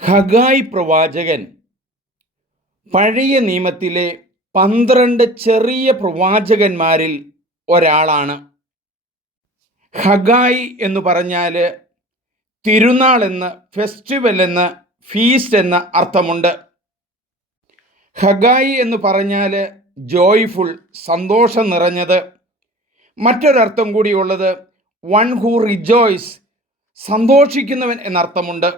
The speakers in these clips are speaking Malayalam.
ഹഗായി പ്രവാചകൻ പഴയ നിയമത്തിലെ 12 ചെറിയ പ്രവാചകന്മാരിൽ ഒരാളാണ്. ഹഗായി എന്ന് പറഞ്ഞാൽ തിരുനാൾ എന്ന്, ഫെസ്റ്റിവൽ എന്ന്, ഫീസ്റ്റ് എന്ന അർത്ഥമുണ്ട്. ഹഗായി എന്ന് പറഞ്ഞാൽ ജോയ്ഫുൾ, സന്തോഷം നിറഞ്ഞത്. മറ്റൊരർത്ഥം കൂടിയുള്ളത് വൺ ഹൂ റിജോയ്സ്, സന്തോഷിക്കുന്നവൻ എന്നർത്ഥമുണ്ട്.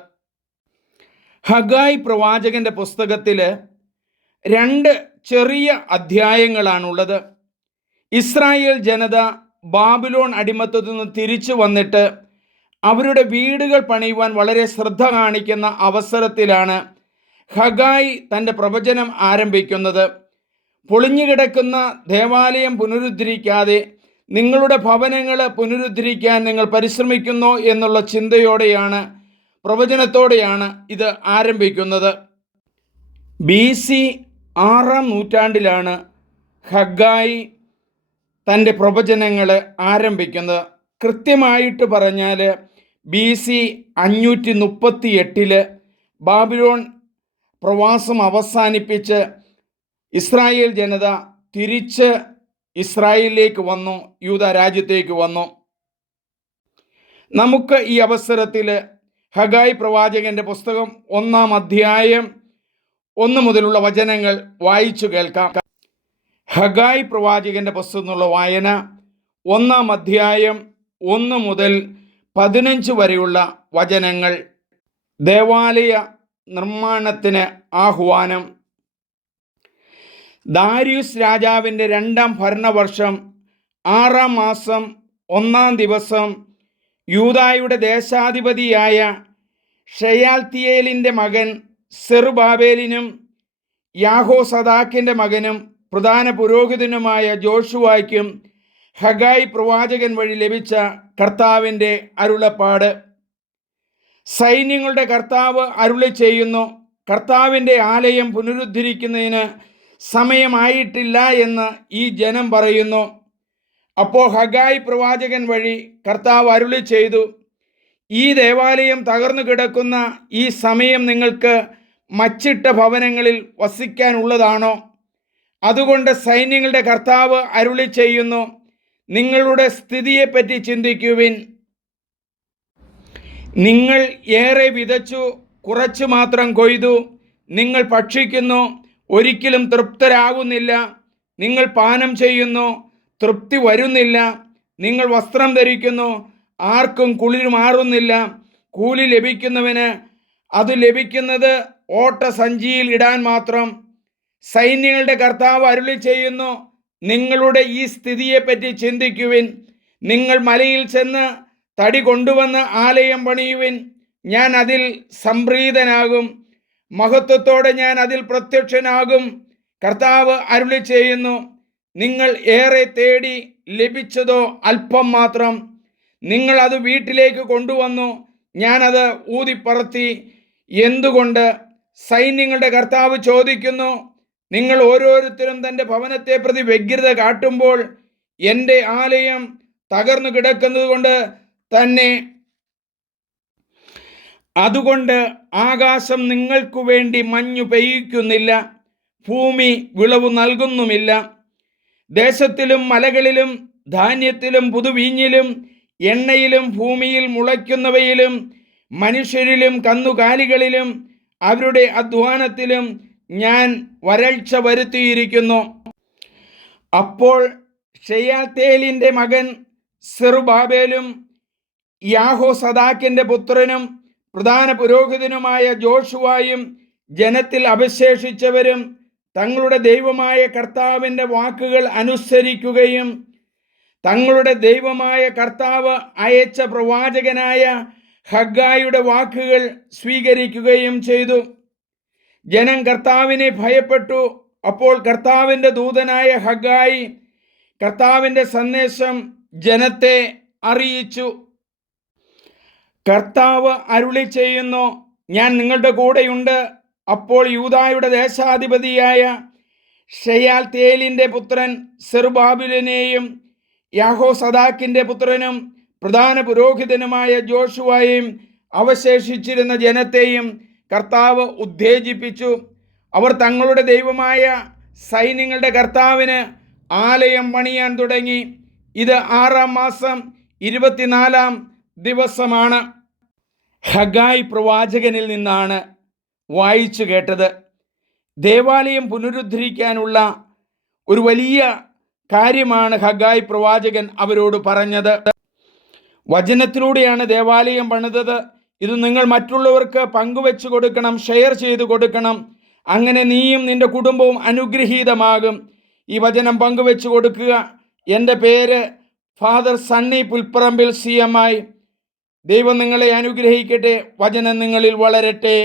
ഹഗായി പ്രവാചകന്റെ പുസ്തകത്തിൽ 2 ചെറിയ അധ്യായങ്ങളാണുള്ളത്. ഇസ്രായേൽ ജനത ബാബിലോൺ അടിമത്തത്തിൽ നിന്ന് തിരിച്ചു വന്നിട്ട് അവരുടെ വീടുകൾ പണിയുവാൻ വളരെ ശ്രദ്ധ കാണിക്കുന്ന അവസരത്തിലാണ് ഹഗായി തൻ്റെ പ്രവചനം ആരംഭിക്കുന്നത്. പൊളിഞ്ഞുകിടക്കുന്ന ദേവാലയം പുനരുദ്ധരിക്കാതെ നിങ്ങളുടെ ഭവനങ്ങൾ പുനരുദ്ധരിക്കാൻ നിങ്ങൾ പരിശ്രമിക്കുന്നു എന്നുള്ള ചിന്തയോടെയാണ്, പ്രവചനത്തോടെയാണ് ഇത് ആരംഭിക്കുന്നത്. BC 6-ാം നൂറ്റാണ്ടിലാണ് ഹഗായി തൻ്റെ പ്രവചനങ്ങൾ ആരംഭിക്കുന്നത്. കൃത്യമായിട്ട് പറഞ്ഞാൽ BC 538 ബാബിലോൺ പ്രവാസം അവസാനിപ്പിച്ച് ഇസ്രായേൽ ജനത തിരിച്ച് ഇസ്രായേലിലേക്ക് വന്നു, യൂദാ രാജ്യത്തേക്ക് വന്നു. നമുക്ക് ഈ അവസരത്തിൽ ഹഗായി പ്രവാചകന്റെ പുസ്തകം 1-ാം അധ്യായം 1 മുതലുള്ള വചനങ്ങൾ വായിച്ചു കേൾക്കാം. ഹഗായി പ്രവാചകന്റെ പുസ്തകം എന്നുള്ള വായന 1-ാം അധ്യായം 1 മുതൽ 15 വരെയുള്ള വചനങ്ങൾ. ദേവാലയ നിർമ്മാണത്തിന് ആഹ്വാനം. ദാരിയുസ് രാജാവിൻ്റെ 2-ാം ഭരണവർഷം 6-ാം മാസം 1-ാം ദിവസം യൂദായുടെ ദേശാധിപതിയായ ഷെയാൽത്തിയേലിൻ്റെ മകൻ സെറുബാബേലിനും യാഹോസദാക്കിൻ്റെ മകനും പ്രധാന പുരോഹിതനുമായ ജോഷുവായ്ക്കും ഹഗായി പ്രവാചകൻ വഴി ലഭിച്ച കർത്താവിൻ്റെ അരുളപ്പാട്. സൈന്യങ്ങളുടെ കർത്താവ് അരുളി ചെയ്യുന്നു, കർത്താവിൻ്റെ ആലയം പുനരുദ്ധരിക്കുന്നതിന് സമയമായിട്ടില്ല എന്ന് ഈ ജനം പറയുന്നു. അപ്പോൾ ഹഗായി പ്രവാചകൻ വഴി കർത്താവ് അരുളി ചെയ്തു, ഈ ദേവാലയം തകർന്നു കിടക്കുന്ന ഈ സമയം നിങ്ങൾക്ക് മച്ചിട്ട ഭവനങ്ങളിൽ വസിക്കാനുള്ളതാണോ? അതുകൊണ്ട് സൈന്യങ്ങളുടെ കർത്താവ് അരുളി ചെയ്യുന്നു, നിങ്ങളുടെ സ്ഥിതിയെപ്പറ്റി ചിന്തിക്കുവിൻ. നിങ്ങൾ ഏറെ വിതച്ചു, കുറച്ചു മാത്രം കൊയ്തു. നിങ്ങൾ ഭക്ഷിക്കുന്നു, ഒരിക്കലും തൃപ്തരാകുന്നില്ല. നിങ്ങൾ പാനം ചെയ്യുന്നു, തൃപ്തി വരുന്നില്ല. നിങ്ങൾ വസ്ത്രം ധരിക്കുന്നു, ആർക്കും കുളിർ മാറുന്നില്ല. കൂലി ലഭിക്കുന്നവന് അത് ലഭിക്കുന്നത് ഓട്ടസഞ്ചിയിൽ ഇടാൻ മാത്രം. സൈന്യങ്ങളുടെ കർത്താവ് അരുളി ചെയ്യുന്നു, നിങ്ങളുടെ ഈ സ്ഥിതിയെപ്പറ്റി ചിന്തിക്കുവിൻ. നിങ്ങൾ മലയിൽ ചെന്ന് തടി കൊണ്ടുവന്ന് ആലയം പണിയുവിൻ. ഞാൻ അതിൽ സംപ്രീതനാകും, മഹത്വത്തോടെ ഞാൻ അതിൽ പ്രത്യക്ഷനാകും. കർത്താവ് അരുളി ചെയ്യുന്നു, നിങ്ങൾ ഏറെ തേടി, ലഭിച്ചതോ അല്പം മാത്രം. നിങ്ങൾ അത് വീട്ടിലേക്ക് കൊണ്ടുവന്നു, ഞാനത് ഊതിപ്പറത്തി. എന്തുകൊണ്ട്? സൈന്യങ്ങളുടെ കർത്താവ് ചോദിക്കുന്നു, നിങ്ങൾ ഓരോരുത്തരും തൻ്റെ ഭവനത്തെ പ്രതി വ്യഗ്രത കാട്ടുമ്പോൾ എൻ്റെ ആലയം തകർന്നു കിടക്കുന്നത് കൊണ്ട് തന്നെ. അതുകൊണ്ട് ആകാശം നിങ്ങൾക്കു വേണ്ടി മഞ്ഞു പെയ്യിക്കുന്നില്ല, ഭൂമി വിളവ് നൽകുന്നുമില്ല. ദേശത്തിലും മലകളിലും ധാന്യത്തിലും പുതുവീഞ്ഞിലും എണ്ണയിലും ഭൂമിയിൽ മുളയ്ക്കുന്നവയിലും മനുഷ്യരിലും കന്നുകാലികളിലും അവരുടെ അധ്വാനത്തിലും ഞാൻ വരൾച്ച വരുത്തിയിരിക്കുന്നു. അപ്പോൾ ഷെയാൽത്തേലിൻ്റെ മകൻ സെറുബാബേലും യാഹോസദാക്കിൻ്റെ പുത്രനും പ്രധാന പുരോഹിതനുമായ ജോഷുവായും ജനത്തിൽ അവശേഷിച്ചവരും തങ്ങളുടെ ദൈവമായ കർത്താവിൻ്റെ വാക്കുകൾ അനുസരിക്കുകയും തങ്ങളുടെ ദൈവമായ കർത്താവ് അയച്ച പ്രവാചകനായ ഹഗായിയുടെ വാക്കുകൾ സ്വീകരിക്കുകയും ചെയ്തു. ജനം കർത്താവിനെ ഭയപ്പെട്ടു. അപ്പോൾ കർത്താവിൻ്റെ ദൂതനായ ഹഗായി കർത്താവിൻ്റെ സന്ദേശം ജനത്തെ അറിയിച്ചു. കർത്താവ് അരുളി ചെയ്യുന്നു, ഞാൻ നിങ്ങളുടെ കൂടെയുണ്ട്. അപ്പോൾ യൂദായുടെ ദേശാധിപതിയായ ഷെയാൽത്തേലിൻ്റെ പുത്രൻ സെറുബാബേലിനെയും യാഹോസദാക്കിൻ്റെ പുത്രനും പ്രധാന പുരോഹിതനുമായ ജോഷുവയെയും അവശേഷിച്ചിരുന്ന ജനത്തെയും കർത്താവ് ഉത്തേജിപ്പിച്ചു. അവർ തങ്ങളുടെ ദൈവമായ സൈന്യങ്ങളുടെ കർത്താവിന് ആലയം പണിയാൻ തുടങ്ങി. ഇത് 6-ാം മാസം 24-ാം ദിവസമാണ്. ഹഗായി പ്രവാചകനിൽ നിന്നാണ് വായിച്ചു കേട്ടത്. ദേവാലയം പുനരുദ്ധരിക്കാനുള്ള ഒരു വലിയ കാര്യമാണ് ഹഗായി പ്രവാചകൻ അവരോട് പറഞ്ഞത്. വചനത്തിലൂടെയാണ് ദേവാലയം പണിതത്. ഇത് നിങ്ങൾ മറ്റുള്ളവർക്ക് പങ്കുവെച്ചു കൊടുക്കണം, ഷെയർ ചെയ്ത് കൊടുക്കണം. അങ്ങനെ നീയും നിന്റെ കുടുംബവും അനുഗ്രഹീതമാകും. ഈ വചനം പങ്കുവെച്ചു കൊടുക്കുക. എൻ്റെ പേര് ഫാദർ സണ്ണി പുൽപ്പറമ്പിൽ CMI. ദൈവം നിങ്ങളെ അനുഗ്രഹിക്കട്ടെ. വചനം നിങ്ങളിൽ വളരട്ടെ.